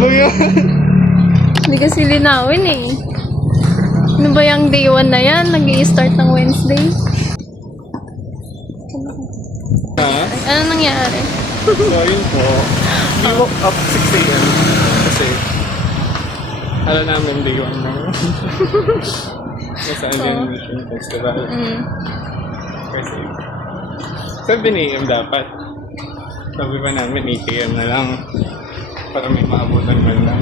ba yan? Hindi kasi linawin eh. Ano ba yung day 1 na yan? Nag-i-start ng Wednesday? Ha? Ano nangyari? So, yun po. We woke up 6 a.m. Kasi alam namin day 1 na. Nasa Animation Festival. Kasi 7 a.m. dapat. Sabi pa namin 8 a.m. na lang. Para may maabutan man lang.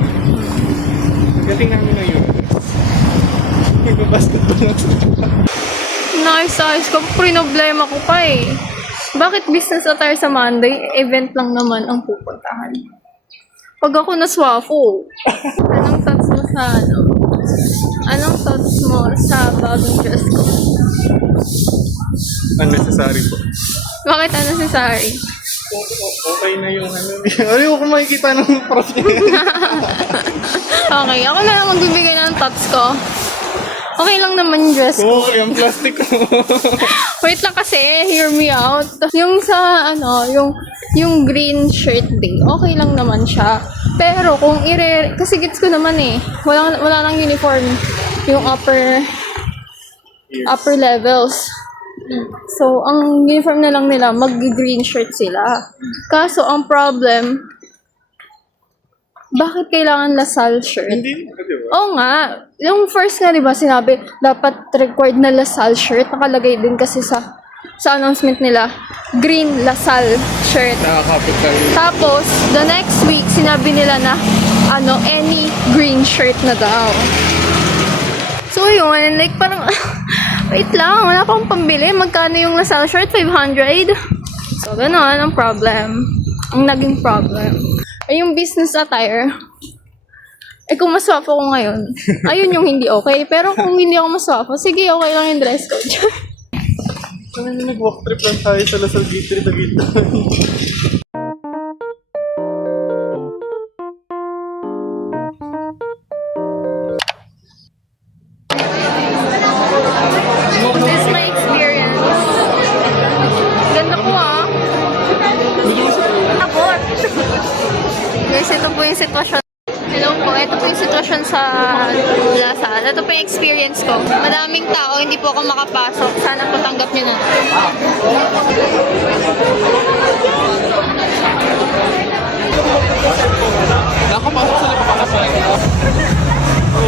Gating namin na yun. Nagbabasketball lang sa Nice. Problema ko pa eh. Bakit business attire sa Monday? Event lang naman ang pupuntahan. Pag ako naswafo, anong thoughts mo sa ano? Anong thoughts mo sa bagong dress ko? unnecessary po. Bakit unnecessary? Okay na yung ano. Ayaw ko makikita ng prof niya. Okay, ako na lang magbibigay ng thoughts ko. Okay lang naman yung dress ko. Okay, ang plastic ko. Wait lang kasi, hear me out. Yung sa, yung green shirt day, okay lang naman siya. Pero kung kasi gets ko naman eh, wala nang uniform yung upper levels. So, ang uniform na lang nila, mag-green shirt sila. Kaso, ang problem, bakit kailangan LaSalle shirt? Hindi, di ba? Oo nga. Yung first nga, di ba, sinabi, dapat required na LaSalle shirt. Nakalagay din kasi sa announcement nila, green LaSalle shirt. Nakakapit tayo. Tapos, the next week, sinabi nila na, any green shirt na daw. So, yun, like, parang, wait lang, wala pang pambili. Magkano yung LaSalle shirt? 500? So, gano'n, ang problem. Ang naging problem. Ay, yung business attire, kung maswap ako ngayon, ayun yung hindi okay. Pero kung hindi ako maswap, sige, okay lang yung dress code. Kaya nag-walk trip lang tayo sa Lasal Gate na gitna. This is my experience. Ganda ko ah. Abot. Guys, ito po yung sitwasyon. Hello po, ito po yung sitwasyon sa LaSalle. Ito po yung experience ko. Madaming tao, hindi po ako makapasok. Sana po tanggap nyo na. Nakapasok sa napapakasay.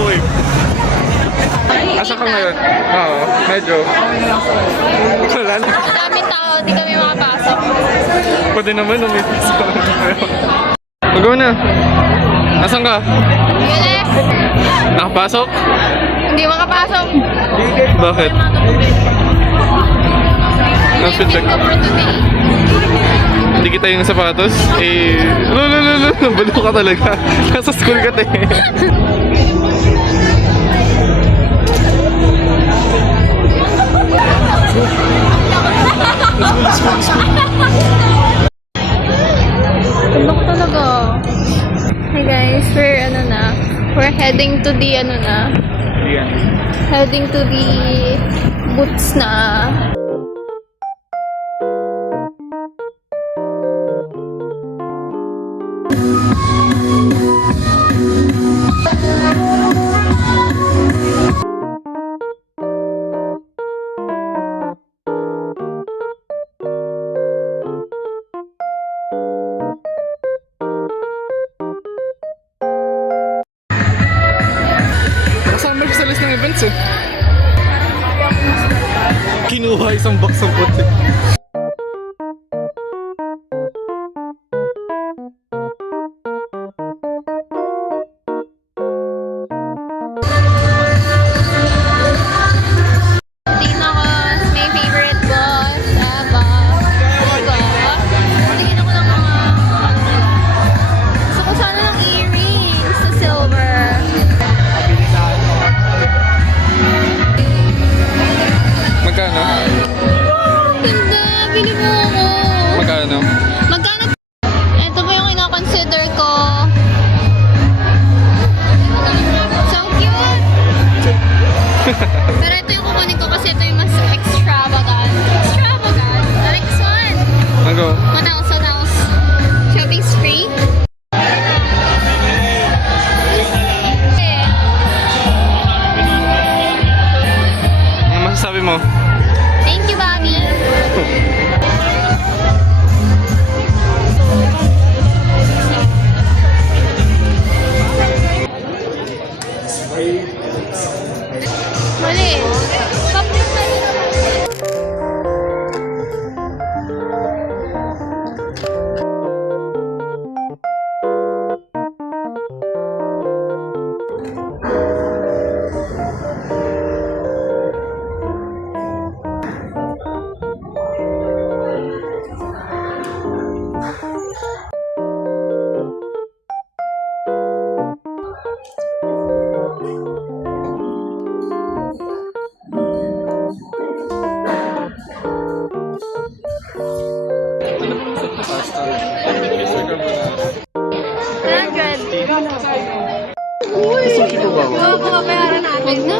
Uy. Asa ka ngayon? Oo, medyo. Wala na. Madaming tao, hindi kami makapasok. Pwede naman umitis ka. Mag-go na. Asan ka? Yes! Nakapasok? Hindi makapasok. Bakit? Outfit check. Ko for today. Hindi kita yung sapatos? Balo ka talaga. Nasa school ka Tulog talaga. Hey guys, we're heading to the heading to the boots na. Kasama sa list ng events eh. Kinuha isang box ng puti. My favorite boss, tingin ako ng mga gusto ko sana ng earrings sa silver. Magkano? Ganda, bili mo ako. Magkano? Magkano? Ito ba yung ino-consider ko? So cute! Pero ito yung kukunin ko kasi ito yung mas extravagant. Extravagant! I like this one! Mag-go. What else? Shopping spree? Suki po ba? Huwag na.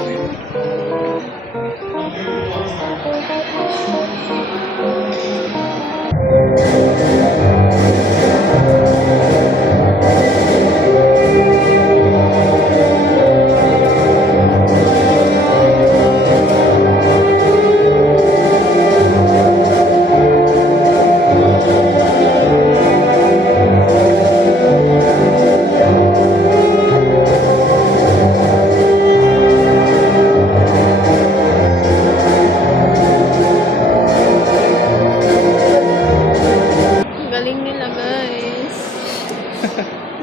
Ang galing nila, guys.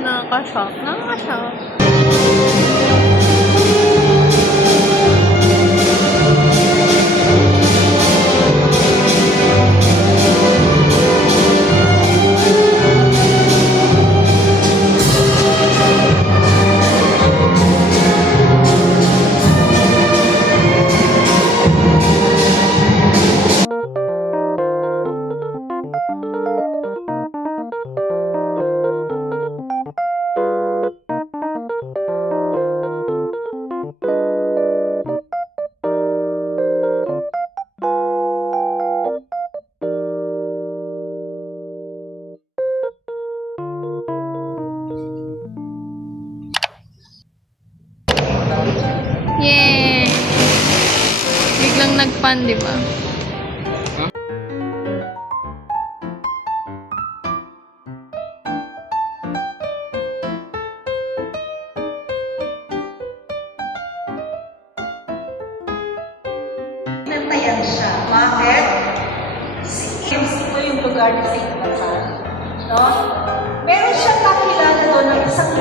Nakaka-shock. Nakaka-shock. Yay! Biglang nag-fun, di ba? Nantayan siya. Bakit? Si ko yung lugar ni St. Batal. No? Meron siyang kakilala doon ng isang